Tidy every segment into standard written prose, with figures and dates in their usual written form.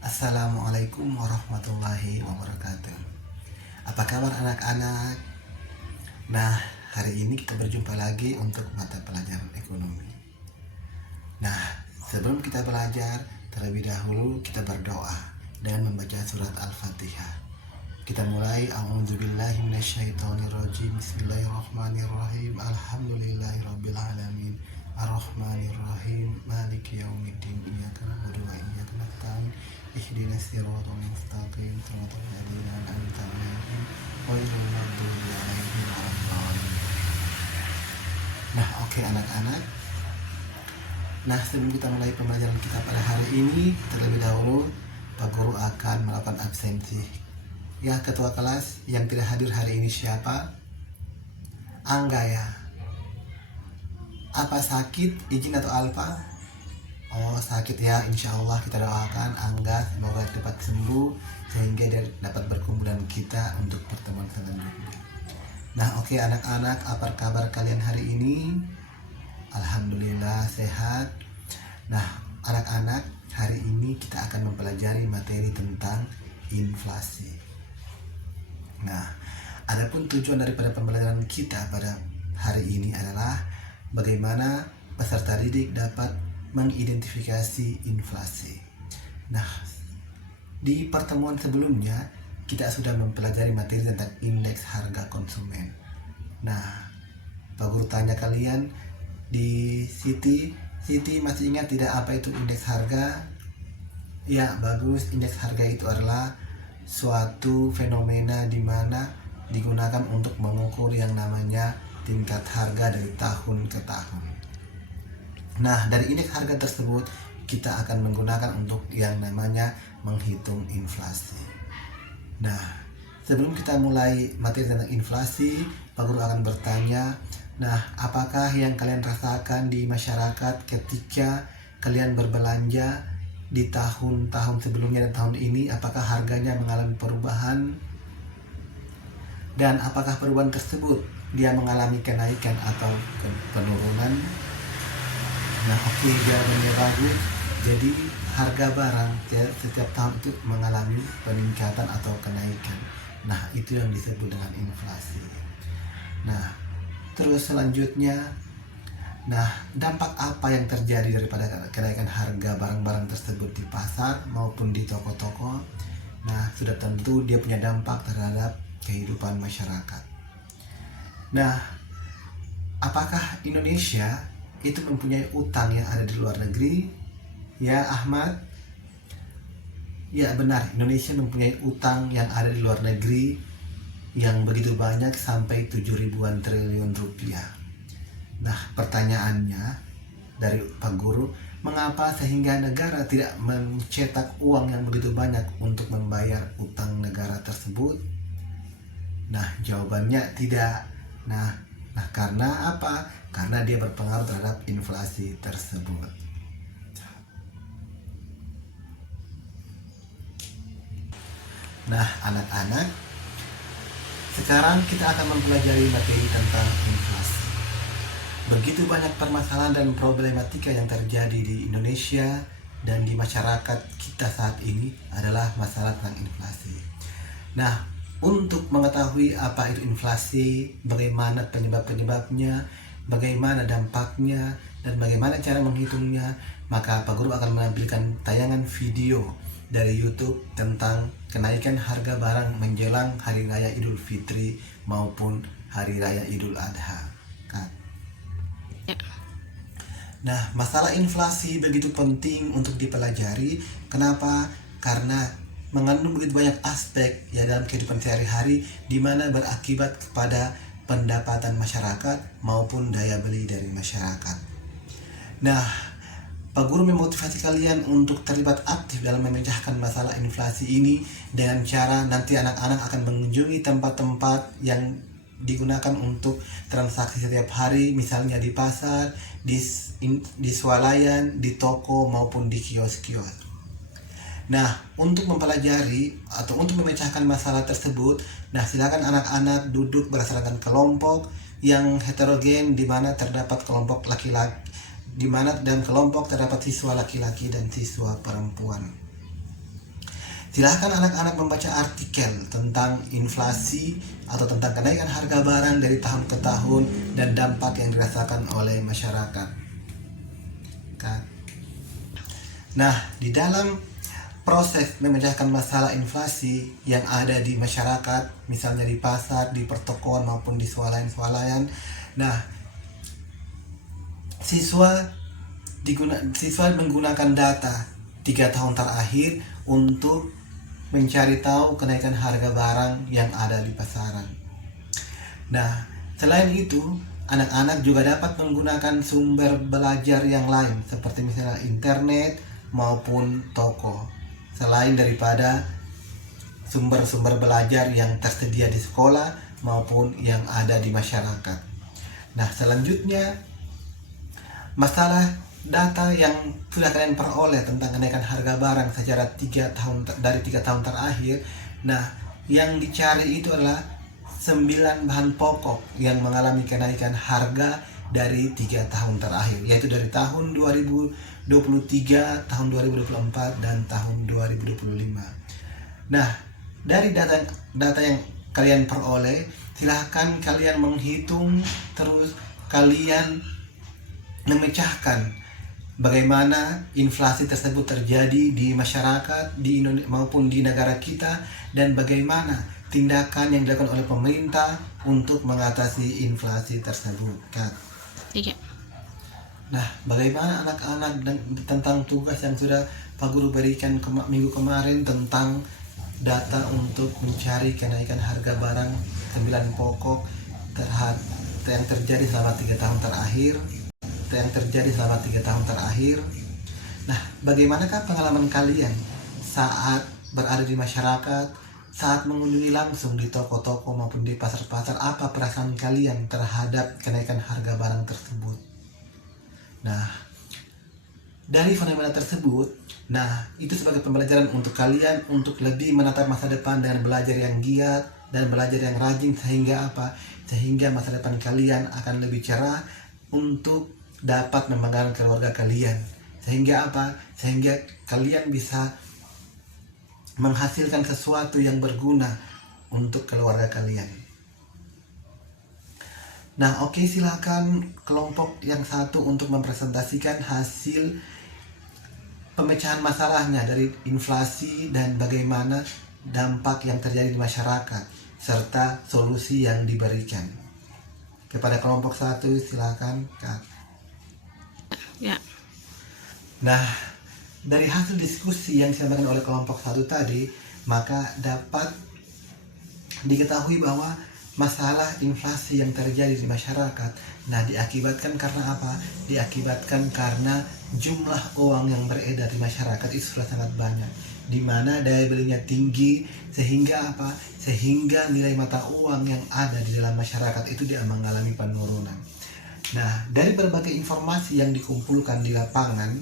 Assalamualaikum warahmatullahi wabarakatuh. Apa kabar anak-anak? Nah, hari ini kita berjumpa lagi untuk mata pelajaran ekonomi. Nah, sebelum kita belajar, terlebih dahulu kita berdoa dengan membaca surat Al-Fatihah. Kita mulai. A'udzubillahi minasyaitonirrajim. Bismillahirrahmanirrahim. Alhamdulillahirabbil alamin. Ar-Rahmanir-Rahim. Maliki yaumiddin. Iyyaka na'budu wa iyyaka nasta'in. Ihdinas siratal mustaqim. Siratal ladzina an'amta 'alaihim ghairil maghdubi 'alaihim waladdallin. Nah, oke anak-anak. Nah, sebelum kita mulai pembelajaran kita pada hari ini, terlebih dahulu Pak Guru akan melakukan absensi. Ya, ketua kelas yang tidak hadir hari ini siapa? Angga ya. Apa sakit, izin atau alpa? Oh, sakit ya. Insya Allah kita doakan Angga semoga cepat sembuh sehingga dia dapat berkumpul dengan kita untuk pertemuan selanjutnya. Nah, oke anak-anak, apa kabar kalian hari ini? Alhamdulillah sehat. Nah, anak-anak, hari ini kita akan mempelajari materi tentang inflasi. Nah, adapun tujuan daripada pembelajaran kita pada hari ini adalah bagaimana peserta didik dapat mengidentifikasi inflasi. Nah, di pertemuan sebelumnya kita sudah mempelajari materi tentang indeks harga konsumen. Nah, Pak Guru tanya kalian di Siti masih ingat tidak apa itu indeks harga? Ya, bagus. Indeks harga itu adalah suatu fenomena di mana digunakan untuk mengukur yang namanya tingkat harga dari tahun ke tahun. Nah, dari indeks harga tersebut kita akan menggunakan untuk yang namanya menghitung inflasi. Nah, sebelum kita mulai materi tentang inflasi, Pak Guru akan bertanya, nah, apakah yang kalian rasakan di masyarakat ketika kalian berbelanja di tahun-tahun sebelumnya dan tahun ini, apakah harganya mengalami perubahan? Dan apakah perubahan tersebut dia mengalami kenaikan atau penurunan? Nah, oke, jawabannya bagus. Jadi harga barang setiap tahun itu mengalami peningkatan atau kenaikan. Nah, itu yang disebut dengan inflasi. Nah, terus selanjutnya, nah, dampak apa yang terjadi daripada kenaikan harga barang-barang tersebut di pasar maupun di toko-toko? Nah, sudah tentu dia punya dampak terhadap kehidupan masyarakat. Nah, apakah Indonesia itu mempunyai utang yang ada di luar negeri? Ya, Ahmad? Ya, benar. Indonesia mempunyai utang yang ada di luar negeri yang begitu banyak sampai 7.000-an triliun rupiah. Nah, pertanyaannya dari Pak Guru, mengapa sehingga negara tidak mencetak uang yang begitu banyak untuk membayar utang negara tersebut? Nah, jawabannya tidak. Nah, karena apa? Karena dia berpengaruh terhadap inflasi tersebut. Nah, anak-anak, sekarang kita akan mempelajari materi tentang inflasi. Begitu banyak permasalahan dan problematika yang terjadi di Indonesia dan di masyarakat kita saat ini adalah masalah tentang inflasi. Nah, untuk mengetahui apa itu inflasi, bagaimana penyebab-penyebabnya, bagaimana dampaknya, dan bagaimana cara menghitungnya, maka Pak Guru akan menampilkan tayangan video dari YouTube tentang kenaikan harga barang menjelang Hari Raya Idul Fitri maupun Hari Raya Idul Adha. Nah, masalah inflasi begitu penting untuk dipelajari. Kenapa? Karena mengandung begitu banyak aspek ya dalam kehidupan sehari-hari, di mana berakibat kepada pendapatan masyarakat maupun daya beli dari masyarakat. Nah, Pak Guru memotivasi kalian untuk terlibat aktif dalam memecahkan masalah inflasi ini dengan cara nanti anak-anak akan mengunjungi tempat-tempat yang digunakan untuk transaksi setiap hari, misalnya di pasar, di swalayan, di toko maupun di kios-kios. Nah, untuk mempelajari atau untuk memecahkan masalah tersebut, nah silakan anak-anak duduk berdasarkan kelompok yang heterogen, di mana terdapat kelompok laki-laki, di mana dalam kelompok terdapat siswa laki-laki dan siswa perempuan. Silahkan anak-anak membaca artikel tentang inflasi atau tentang kenaikan harga barang dari tahun ke tahun dan dampak yang dirasakan oleh masyarakat. Nah, di dalam proses memecahkan masalah inflasi yang ada di masyarakat, misalnya di pasar, di pertokoan maupun di swalayan-swalayan, nah, siswa menggunakan data 3 tahun terakhir untuk mencari tahu kenaikan harga barang yang ada di pasaran. Nah, selain itu, anak-anak juga dapat menggunakan sumber belajar yang lain seperti misalnya internet maupun toko, selain daripada sumber-sumber belajar yang tersedia di sekolah maupun yang ada di masyarakat. Nah, selanjutnya masalah data yang sudah kalian peroleh tentang kenaikan harga barang secara 3 tahun terakhir. Nah, yang dicari itu adalah 9 bahan pokok yang mengalami kenaikan harga dari 3 tahun terakhir, yaitu dari tahun 2023, tahun 2024, dan tahun 2025. Nah, dari data yang kalian peroleh, silahkan kalian menghitung, terus kalian memecahkan bagaimana inflasi tersebut terjadi di masyarakat di Indonesia maupun di negara kita, dan bagaimana tindakan yang dilakukan oleh pemerintah untuk mengatasi inflasi tersebut. Iya. Nah, bagaimana anak-anak tentang tugas yang sudah Pak Guru berikan minggu kemarin tentang data untuk mencari kenaikan harga barang 9 pokok yang terjadi selama 3 tahun terakhir. Nah, bagaimanakah pengalaman kalian saat berada di masyarakat, saat mengunjungi langsung di toko-toko maupun di pasar-pasar? Apa perasaan kalian terhadap kenaikan harga barang tersebut? Nah, dari fenomena tersebut, itu sebagai pembelajaran untuk kalian untuk lebih menatap masa depan dengan belajar yang giat dan belajar yang rajin, sehingga masa depan kalian akan lebih cerah untuk dapat membanggakan keluarga kalian, sehingga kalian bisa menghasilkan sesuatu yang berguna untuk keluarga kalian. Nah, oke, silakan kelompok yang satu untuk mempresentasikan hasil pemecahan masalahnya dari inflasi dan bagaimana dampak yang terjadi di masyarakat serta solusi yang diberikan. Kepada kelompok satu, silakan, Kak. Ya. Nah, dari hasil diskusi yang disampaikan oleh kelompok satu tadi, maka dapat diketahui bahwa masalah inflasi yang terjadi di masyarakat, diakibatkan karena apa? Diakibatkan karena jumlah uang yang beredar di masyarakat itu sudah sangat banyak, di mana daya belinya tinggi, sehingga apa? Sehingga nilai mata uang yang ada di dalam masyarakat itu dia mengalami penurunan. Nah, dari berbagai informasi yang dikumpulkan di lapangan,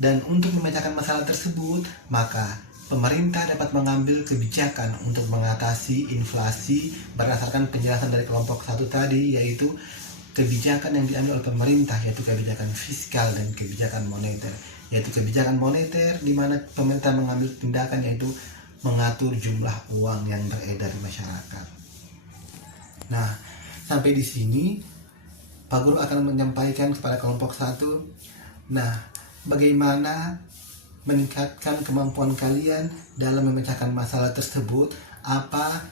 dan untuk memecahkan masalah tersebut, maka pemerintah dapat mengambil kebijakan untuk mengatasi inflasi berdasarkan penjelasan dari kelompok satu tadi, yaitu kebijakan yang diambil oleh pemerintah, yaitu kebijakan fiskal dan kebijakan moneter. Yaitu kebijakan moneter di mana pemerintah mengambil tindakan, yaitu mengatur jumlah uang yang beredar di masyarakat. Nah, sampai di sini Pak Guru akan menyampaikan kepada kelompok satu, bagaimana meningkatkan kemampuan kalian dalam memecahkan masalah tersebut, apa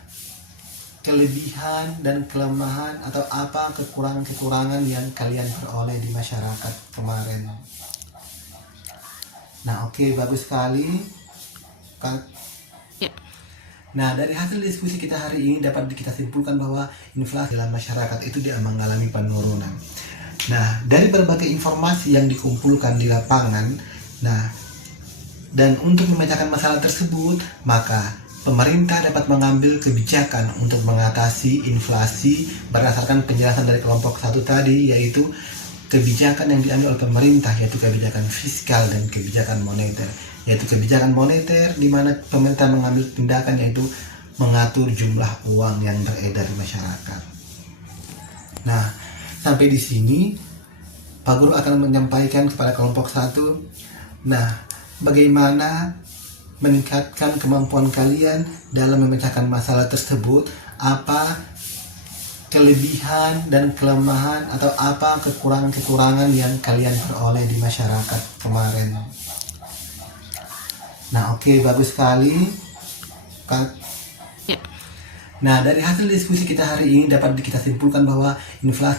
kelebihan dan kelemahan atau apa kekurangan-kekurangan yang kalian peroleh di masyarakat kemarin. Oke, bagus sekali, Kak. Nah, dari hasil diskusi kita hari ini dapat kita simpulkan bahwa inflasi dalam masyarakat itu dia mengalami penurunan. Nah, dari berbagai informasi yang dikumpulkan di lapangan, dan untuk memecahkan masalah tersebut, maka pemerintah dapat mengambil kebijakan untuk mengatasi inflasi berdasarkan penjelasan dari kelompok satu tadi, yaitu kebijakan yang diambil oleh pemerintah, yaitu kebijakan fiskal dan kebijakan moneter. Yaitu kebijakan moneter di mana pemerintah mengambil tindakan, yaitu mengatur jumlah uang yang beredar di masyarakat. Nah, sampai di sini Pak Guru akan menyampaikan kepada kelompok satu, bagaimana meningkatkan kemampuan kalian dalam memecahkan masalah tersebut. Apa kelebihan dan kelemahan atau apa kekurangan-kekurangan yang kalian peroleh di masyarakat kemarin. Nah, oke, bagus sekali, Kak. Ya. Nah, dari hasil diskusi kita hari ini dapat kita simpulkan bahwa inflasi